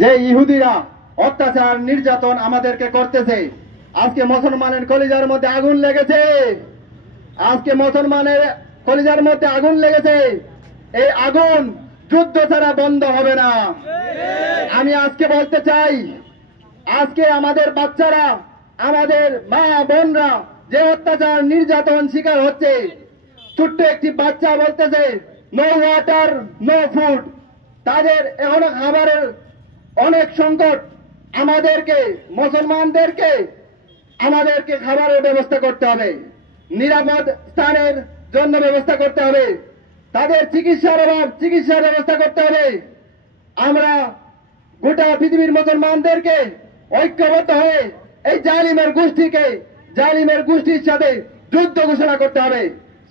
যে ইহুদিরা অত্যাচার নির্যাতন আমাদেরকে করতেছে, আজকে মুসলমানের কলিজার মধ্যে আগুন লেগেছে, আজকে মুসলমানের কলিজার মধ্যে আগুন লেগেছে। এই আগুন যুদ্ধ ছাড়া বন্ধ হবে না। আমি আজকে বলতে চাই, আজকে আমাদের বাচ্চারা, আমাদের মা বোনরা যে অত্যাচার নির্যাতন শিকার হচ্ছে, ছোট্ট একটি বাচ্চা বলতেছে নো ওয়াটার নো ফুড, তাদের এখনো খাবারের অনেক সংকট। আমাদেরকে মুসলমানদেরকে খাবারের ব্যবস্থা করতে হবে, নিরাপদ স্থানের জন্য ব্যবস্থা করতে হবে, তাদের চিকিৎসার ব্যবস্থা করতে হবে। আমরা গোটা পৃথিবীর মুসলমানদেরকে ঐক্যবদ্ধ হয়ে এই জালিমের গোষ্ঠীর সাথে যুদ্ধ ঘোষণা করতে হবে।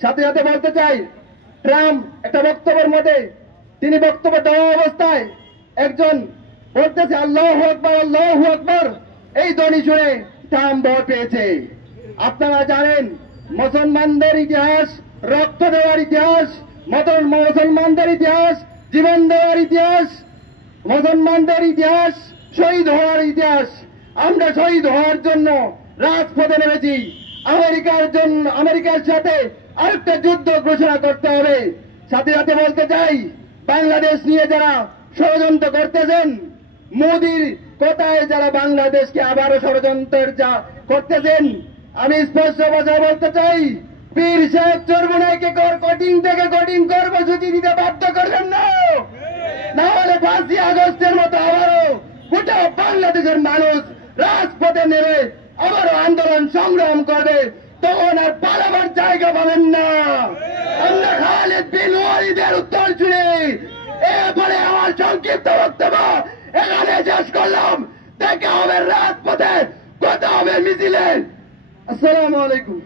সাথে সাথে বলতে চাই, ট্রাম্প একটা বক্তব্যের মধ্যে তিনি বক্তব্য দেওয়া অবস্থায় একজন বলতেছে আল্লাহু আকবার আল্লাহু আকবার, এই ধ্বনি শুনে ট্রাম্প ভয় পেয়েছে। আপনারা জানেন মুসলমানদের ইতিহাস রক্ত দেওয়ার ইতিহাস, মুসলমানদের ইতিহাস জীবন দেওয়ার ইতিহাস, মুসলমানদের ইতিহাস শহীদ হওয়ার ইতিহাস। আমরা শহীদ হওয়ার জন্য রাজপথে নেমেছি। আমেরিকার সাথে আরেকটা যুদ্ধ ঘোষণা করতে হবে। সাথে সাথে বলতে চাই, বাংলাদেশ নিয়ে যারা ষড়যন্ত্র করতেছেন, মোদির কথায় যারা বাংলাদেশকে আবারও ষড়যন্ত্রের যা করতেছেন, আমি স্পষ্ট ভাষায় বলতে চাই, পীর সাহেব চরমুনাইকে কঠিন থেকে কঠিন কর্মসূচি দিতে বাধ্য করবেন না, না হলে 5ই আগস্টের মতো আবারও গোটা বাংলাদেশের মানুষ রাজপথে নেমে আবারও আন্দোলন সংগ্রাম করবে, তখন আর পালাবার জায়গা পাবেন না। আমরা খালিদ বিন ওয়ালিদের উত্তর শুনে এরপরে আমার সংক্ষিপ্ত বক্তব্য এখানে শেষ করলাম। দেখা হবে রাজপথে, কথা হবে মিছিলে। আসসালামু আলাইকুম।